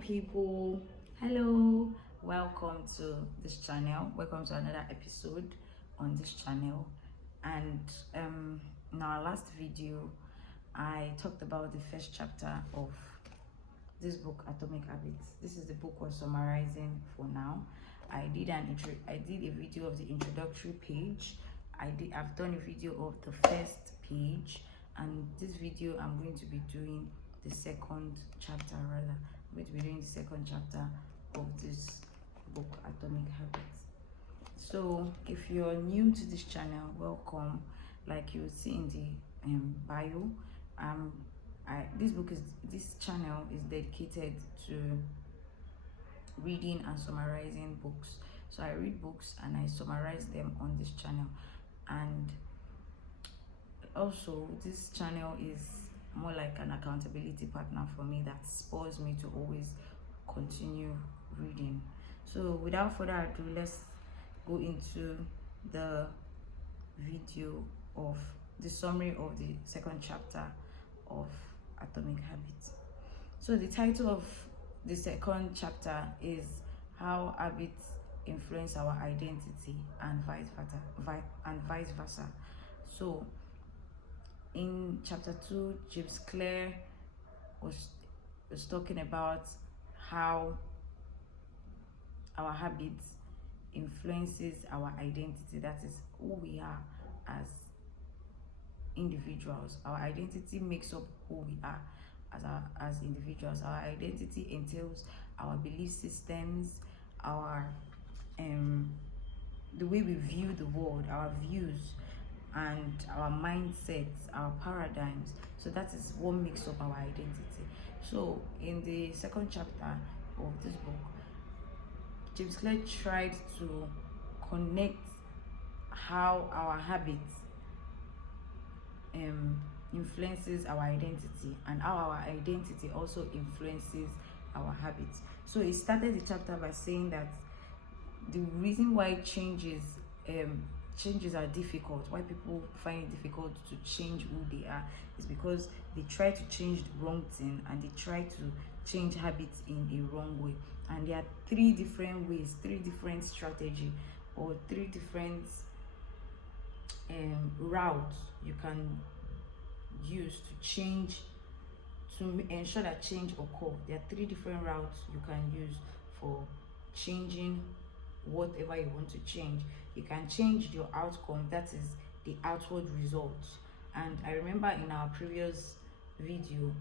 people, hello, welcome to this channel. Welcome to another episode on this channel. And in our last video I talked about the first chapter of this book, Atomic Habits. This is the book we're summarizing for now. I did a video of the introductory page. I've done a video of the first page, and this video I'm going to be doing the second chapter. I'm going to be doing the second chapter of this book, Atomic Habits. So if you're new to this channel, welcome. Like you will see in the bio, this channel is dedicated to reading and summarizing books. So I read books and I summarize them on this channel. And also this channel is more like an accountability partner for me that spurs me to always continue reading. So without further ado, let's go into the video of the summary of the second chapter of Atomic Habits. So the title of the second chapter is How Habits Influence Our Identity and vice versa. So in chapter 2, James Clear was talking about how our habits influences our identity. That is who we are as individuals. Our identity makes up who we are as individuals. Our identity entails our belief systems, our the way we view the world, our views, and our mindsets, our paradigms. So that is what makes up our identity. So in the second chapter of this book, James Clear tried to connect how our habits influences our identity, and how our identity also influences our habits. So he started the chapter by saying that the reason why changes are difficult, why people find it difficult to change who they are, is because they try to change the wrong thing, and they try to change habits in a wrong way. And there are three different ways, three different strategies, or three different routes you can use to ensure that change occurs. There are three different routes you can use for changing whatever you want to change. You can change your outcome, that is the outward results. And I remember in our previous video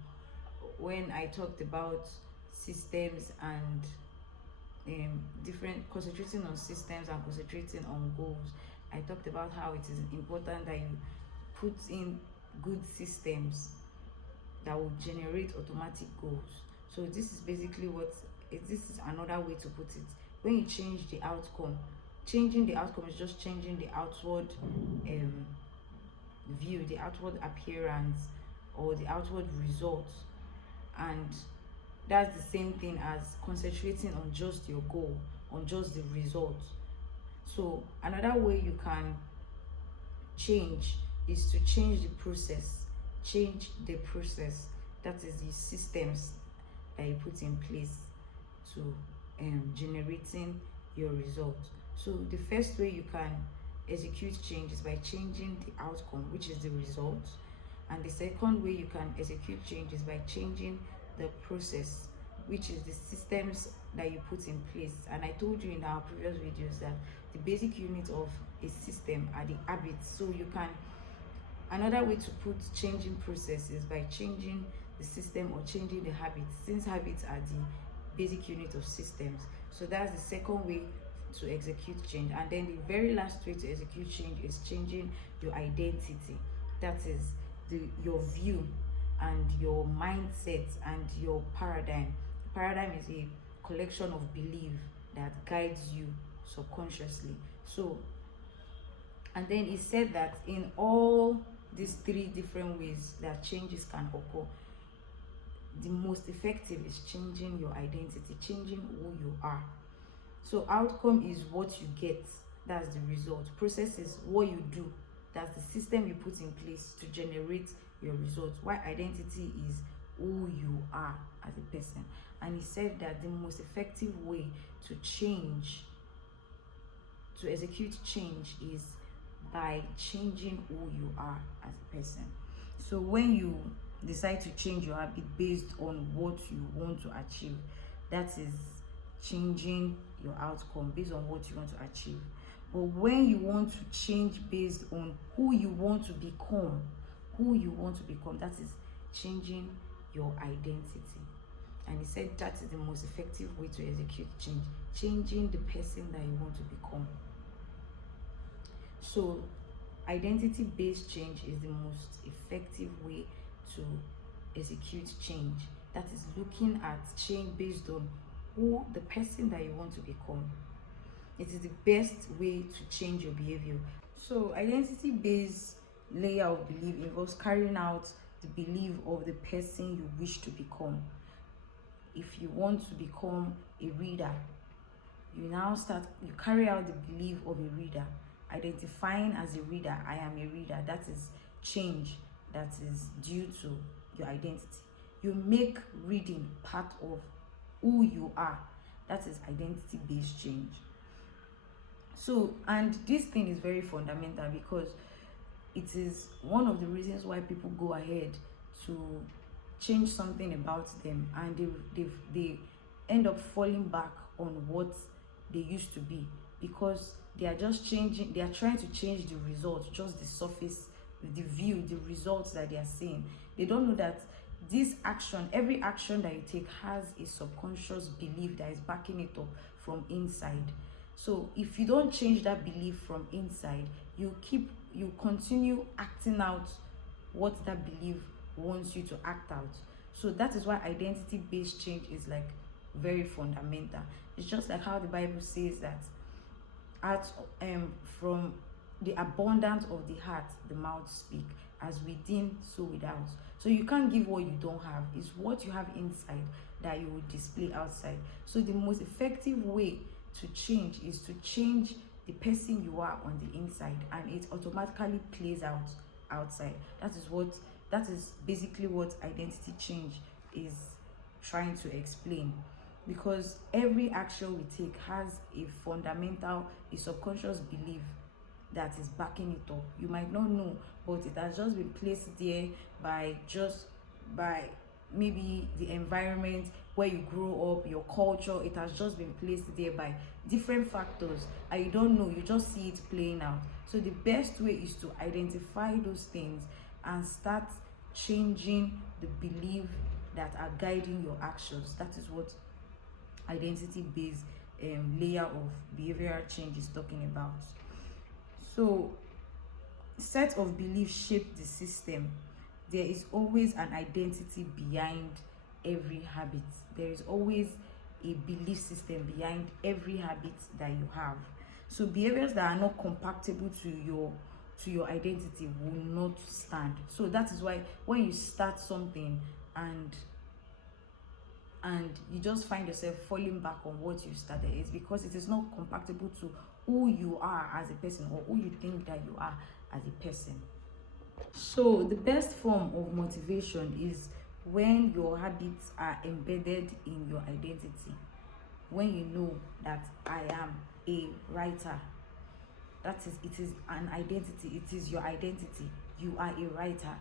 when I talked about systems and concentrating on systems and concentrating on goals, I talked about how it is important that you put in good systems that will generate automatic goals. So this is basically this is another way to put it. When you change the outcome, changing the outcome is just changing the outward view, the outward appearance, or the outward results. And that's the same thing as concentrating on just your goal, on just the result. So another way you can change is to change the process. Change the process, that is the systems that you put in place to generating your results. So the first way you can execute change is by changing the outcome, which is the result. And the second way you can execute change is by changing the process, which is the systems that you put in place. And I told you in our previous videos that the basic unit of a system are the habits. So you can, another way to put changing processes by changing the system or changing the habits, since habits are the basic unit of systems. So that's the second way to execute change. And then the very last way to execute change is changing your identity. That is your view and your mindset and your paradigm. Paradigm is a collection of belief that guides you subconsciously. So, and then he said that in all these three different ways that changes can occur, the most effective is changing your identity, changing who you are. So outcome is what you get, that's the result. Process is what you do, that's the system you put in place to generate your results. Why identity is who you are as a person. and he said that the most effective way to execute change is by changing who you are as a person. So when you decide to change your habit based on what you want to achieve, that is changing your outcome based on what you want to achieve. But when you want to change based on who you want to become, that is changing your identity. And he said that is the most effective way to execute change, changing the person that you want to become. So identity-based change is the most effective way to execute change. That is looking at change based on who the person that you want to become. It is the best way to change your behavior. So identity-based layer of belief involves carrying out the belief of the person you wish to become. If you want to become a reader, you carry out the belief of a reader, identifying as a reader. I am a reader. That is change that is due to your identity. You make reading part of who you are. That is identity-based change. So, and this thing is very fundamental because it is one of the reasons why people go ahead to change something about them, and they end up falling back on what they used to be, because they are just changing. They are trying to change the results, just the surface, the view, the results that they are seeing. They don't know that this action, every action that you take, has a subconscious belief that is backing it up from inside. So if you don't change that belief from inside, you continue acting out what that belief wants you to act out. So that is why identity-based change is like very fundamental. It's just like how the Bible says that from the abundance of the heart the mouth speak, as within so without. So you can't give what you don't have. It's what you have inside that you will display outside. So the most effective way to change is to change the person you are on the inside, and it automatically plays out outside. That is basically what identity change is trying to explain, because every action we take has a subconscious belief that is backing it up. You might not know, but it has just been placed there by maybe the environment where you grow up, your culture. It has just been placed there by different factors, and you don't know, you just see it playing out. So the best way is to identify those things and start changing the belief that are guiding your actions. That is what identity-based layer of behavioral change is talking about. So set of beliefs shape the system. There is always an identity behind every habit. There is always a belief system behind every habit that you have. So behaviors that are not compatible to your identity will not stand. So that is why when you start something and you just find yourself falling back on what you started, it's because it is not compatible to who you are as a person, or who you think that you are as a person. So the best form of motivation is when your habits are embedded in your identity. When you know that I am a writer, it is an identity. It is your identity. You are a writer.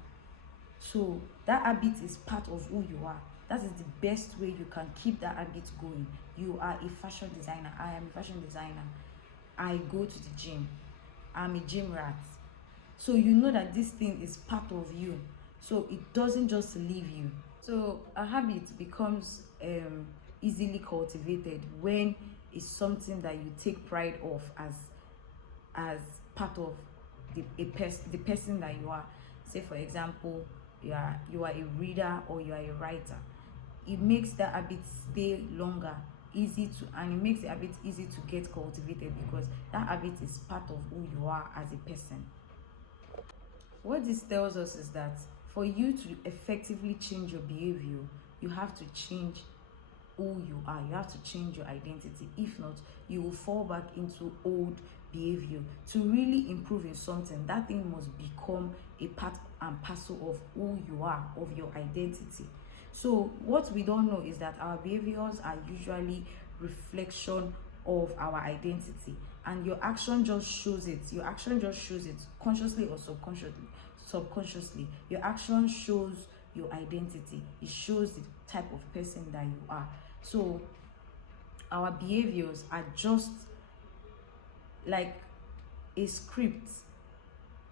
So that habit is part of who you are. That is the best way you can keep that habit going. You are a fashion designer. I am a fashion designer. I go to the gym. I'm a gym rat. So you know that this thing is part of you. So it doesn't just leave you. So a habit becomes easily cultivated when it's something that you take pride of as part of the person that you are. Say for example, you are a reader or you are a writer. It makes that habit stay longer, and it makes the habit easy to get cultivated, because that habit is part of who you are as a person. What this tells us is that for you to effectively change your behavior, you have to change who you are. You have to change your identity. If not, you will fall back into old behavior. To really improve in something, that thing must become a part and parcel of who you are, of your identity. So what we don't know is that our behaviors are usually reflection of our identity, and your action just shows it. Your action just shows it, consciously or subconsciously. Your action shows your identity. It shows the type of person that you are. So our behaviors are just like a script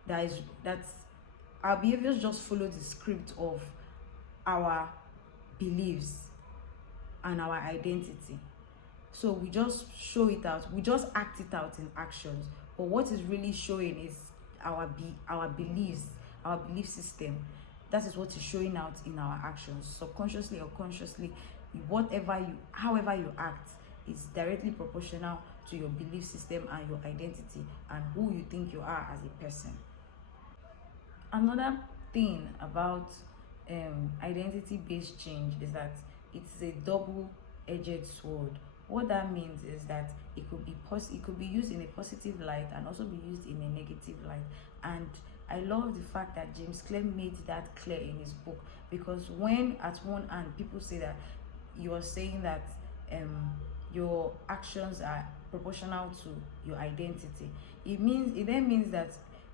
that's our behaviors just follow the script of our beliefs and our identity. So we just show it out, we just act it out in actions, but what is really showing is our beliefs, our belief system. That is what is showing out in our actions, subconsciously or consciously. However you act is directly proportional to your belief system and your identity and who you think you are as a person. Another thing about identity-based change is that it's a double-edged sword. What that means is that it could be used in a positive light and also be used in a negative light. And I love the fact that James Clear made that clear in his book, because when at one hand people say that you are saying that your actions are proportional to your identity, it then means that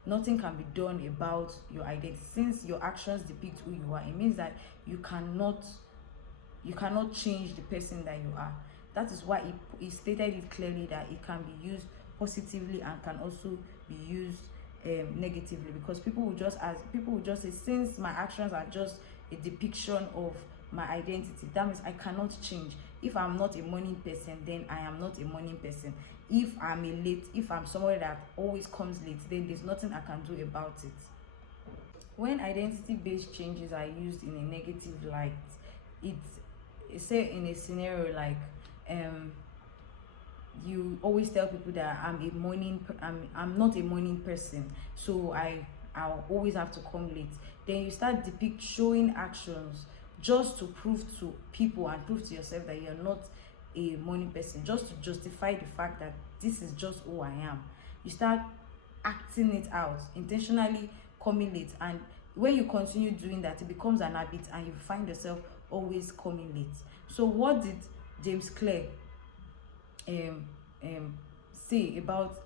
nothing can be done about your identity. Since your actions depict who you are, it means that you cannot change the person that you are. That is why he stated it clearly that it can be used positively and can also be used negatively, because people will just say, since my actions are just a depiction of my identity, that means I cannot change. If I'm not a morning person, then I am not a morning person. If I'm somebody that always comes late, then there's nothing I can do about it. When identity-based changes are used in a negative light, it's say in a scenario like you always tell people that I'm not a morning person, so I'll always have to come late. Then you start showing actions just to prove to people and prove to yourself that you're not a morning person, just to justify the fact that this is just who I am. You start acting it out, intentionally coming late, and when you continue doing that, it becomes an habit and you find yourself always coming late. So what did James Clear say about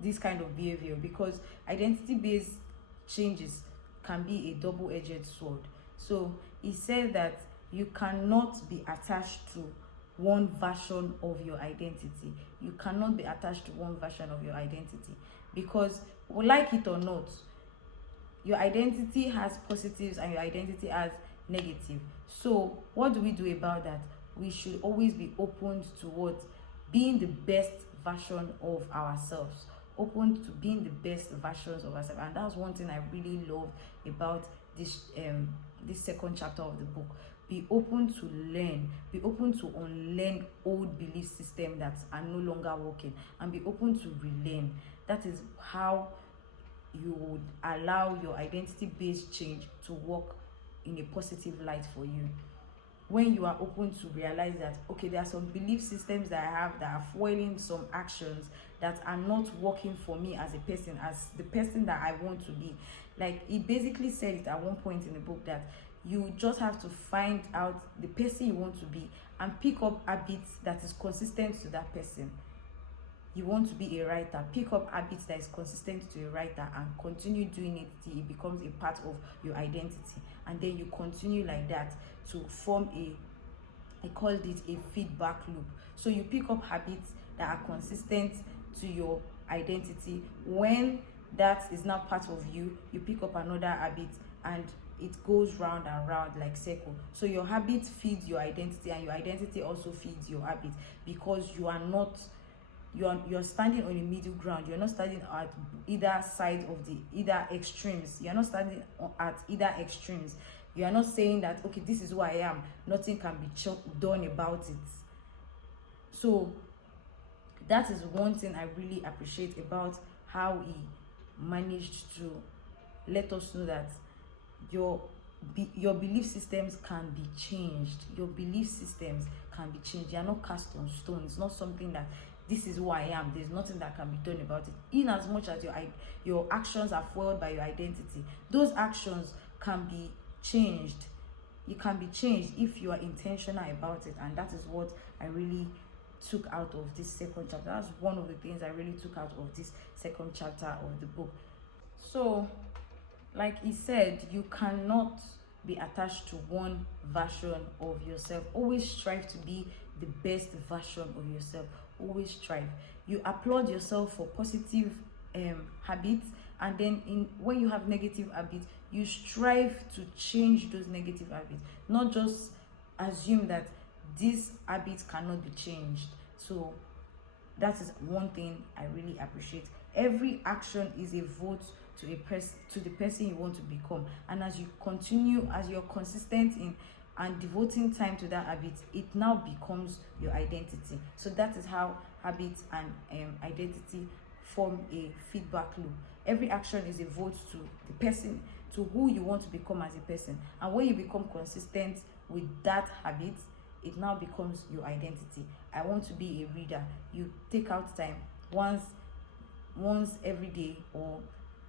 this kind of behavior? Because identity-based changes can be a double-edged sword. So he said that you cannot be attached to one version of your identity. You cannot be attached to one version of your identity, because, like it or not, your identity has positives and your identity has negative. So what do we do about that? We should always be open to being the best version of ourselves, open to being the best versions of ourselves. And that's one thing I really love about this second chapter of the book. Be open to learn, be open to unlearn old belief systems that are no longer working, and be open to relearn. That is how you would allow your identity-based change to work in a positive light for you. When you are open to realize that, okay, there are some belief systems that I have that are foiling some actions that are not working for me as a person, as the person that I want to be. Like, he basically said it at one point in the book that you just have to find out the person you want to be and pick up habits that is consistent to that person. You want to be a writer, pick up habits that is consistent to a writer and continue doing it till it becomes a part of your identity. And then you continue like that to form I called it a feedback loop. So you pick up habits that are consistent to your identity. When that is now part of you, you pick up another habit and it goes round and round like circle. So your habit feeds your identity and your identity also feeds your habit, because you're standing on a middle ground. You're not standing at either side of either extremes. You're not standing at either extremes. You are not saying that, okay, this is who I am, nothing can be done about it. So that is one thing I really appreciate about how he managed to let us know that your belief systems can be changed. Your belief systems can be changed. They are not cast on stone. It's not something that this is who I am, there's nothing that can be done about it. In as much as your actions are foiled by your identity, those actions can be changed. it can be changed if you are intentional about it. And that is what I really took out of this second chapter. That's one of the things I really took out of this second chapter of the book. So like he said, you cannot be attached to one version of yourself. Always strive to be the best version of yourself. Always strive. You applaud yourself for positive habits, and then when you have negative habits, you strive to change those negative habits. Not just assume that these habits cannot be changed. So that is one thing I really appreciate. Every action is a vote to the person you want to become, and as you continue, as you're consistent in and devoting time to that habit, it now becomes your identity. So that is how habits and identity form a feedback loop. Every action is a vote to the person, to who you want to become as a person. And when you become consistent with that habit, it now becomes your identity. I want to be a reader. You take out time once every day, or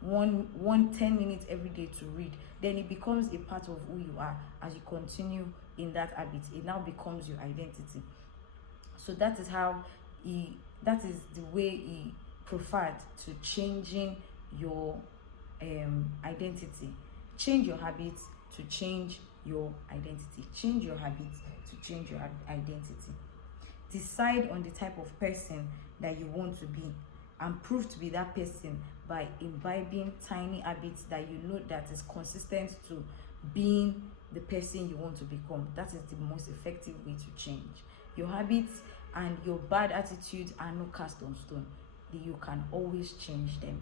10 minutes every day to read. Then it becomes a part of who you are. As you continue in that habit, it now becomes your identity. So that is the way he preferred to changing your identity. Change your habits to change your identity. Change your habits to change your identity. Decide on the type of person that you want to be, and prove to be that person by imbibing tiny habits that you know that is consistent to being the person you want to become. That is the most effective way to change. Your habits and your bad attitudes are not cast on stone. You can always change them.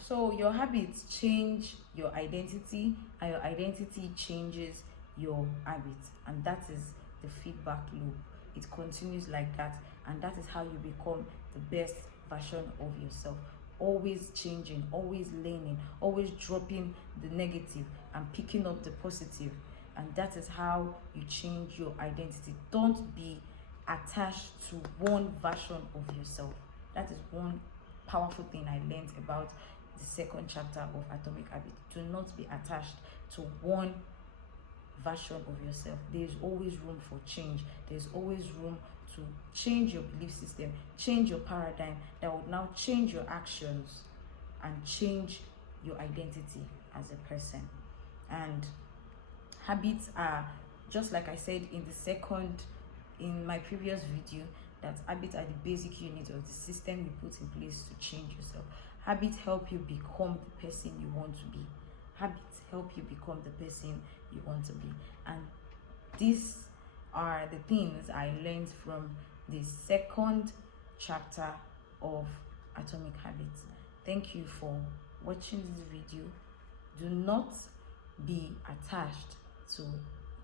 So your habits change your identity, and your identity changes your habits, and that is the feedback loop. It continues like that, and that is how you become the best version of yourself. Always changing, always learning, always dropping the negative and picking up the positive, and that is how you change your identity. Don't be attached to one version of yourself. That is one powerful thing I learned about the second chapter of Atomic Habits. Do not be attached to one version of yourself. There is always room for change. There's always room to change your belief system, change your paradigm, that will now change your actions and change your identity as a person. And habits are, just like I said in my previous video, that habits are the basic unit of the system you put in place to change yourself. Habits help you become the person you want to be. Habits help you become the person you want to be. And these are the things I learned from the second chapter of Atomic Habits. Thank you for watching this video. Do not be attached to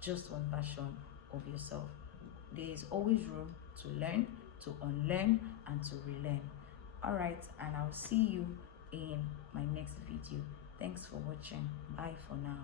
just one version of yourself. There is always room to learn, to unlearn, and to relearn. All right, and I'll see you in my next video. Thanks for watching. Bye for now.